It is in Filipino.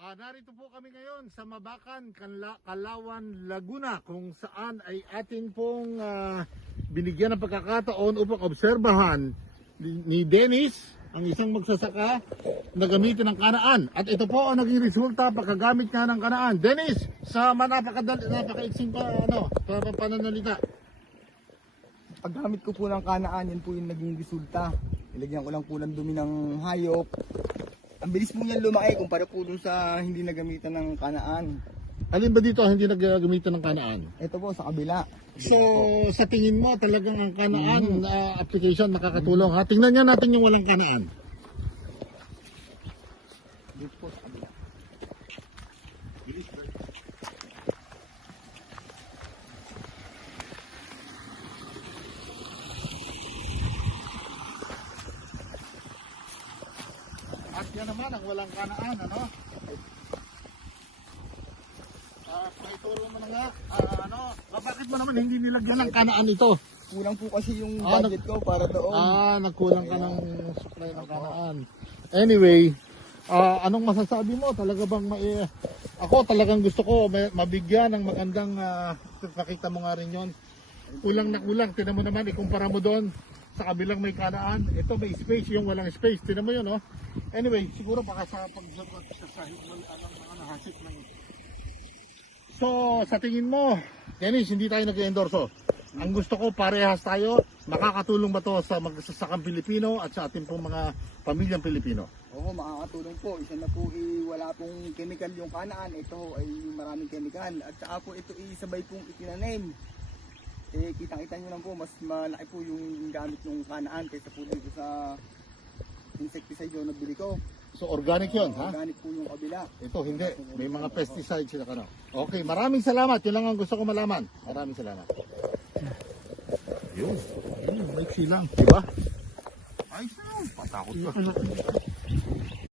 Narito po kami ngayon sa Mabakan, Kalawan, Laguna, kung saan ay atin pong binigyan ng pagkakataon upang obserbahan ni Dennis, ang isang magsasaka, na gamitin ng kanaan. At ito po ang naging resulta pagkagamit nga ng kanaan. Dennis, sa napakaiksing pananalita. Paggamit ko po ng kanaan, yan po yung naging resulta. Ilagyan ko lang po ng dumi ng hayop. Ang bilis po niyan lumaki kumpara po dun sa hindi nagamitan ng kanaan. Alin ba dito ang hindi naggamitan ng kanaan? Ito po sa kabila. So, sa tingin mo talagang ang kanaan application makakatulong ha? Tingnan nga natin yung walang kanaan. Dito po sa kabila. At yan naman ang walang kanaan, ano? Paituro mo na nga, bakit mo naman hindi nilagyan ng kanaan ito? Kulang po kasi yung budget ko para doon. Nagkulang ka ng supply ng kanaan. Anyway, anong masasabi mo? Talaga bang ako talagang gusto ko mabigyan ng magandang nakita mo nga rin yon. Kulang na kulang, tinan mo naman, ikumpara mo doon sa kabilang may kanaan. Ito may space, yung walang space, tinan mo yun, no? Anyway, siguro baka sa pagsasahid mo mga nahasip ng... So, sa tingin mo, Dennis, hindi tayo nag-endorso. Ang gusto ko, parehas tayo. Makakatulong ba to sa magsasakang Pilipino at sa ating pong mga pamilyang Pilipino? Oo, makakatulong po. Isa na po wala pong chemical yung kanaan. Ito ay maraming chemical. At saka po ito sabay pong itinanim. Kitang-kita nyo lang po, mas malaki po yung gamit ng kanaan kaysa po dito sa insecticide yung nabili ko. So organic yun, ha? Organic po yung kabila. Ito, hindi. May mga pesticides sila ka na. Okay, maraming salamat. Yun lang ang gusto ko malaman. Maraming salamat. Yun, maiksi lang. Diba? Ayos na yun. Patakot ka.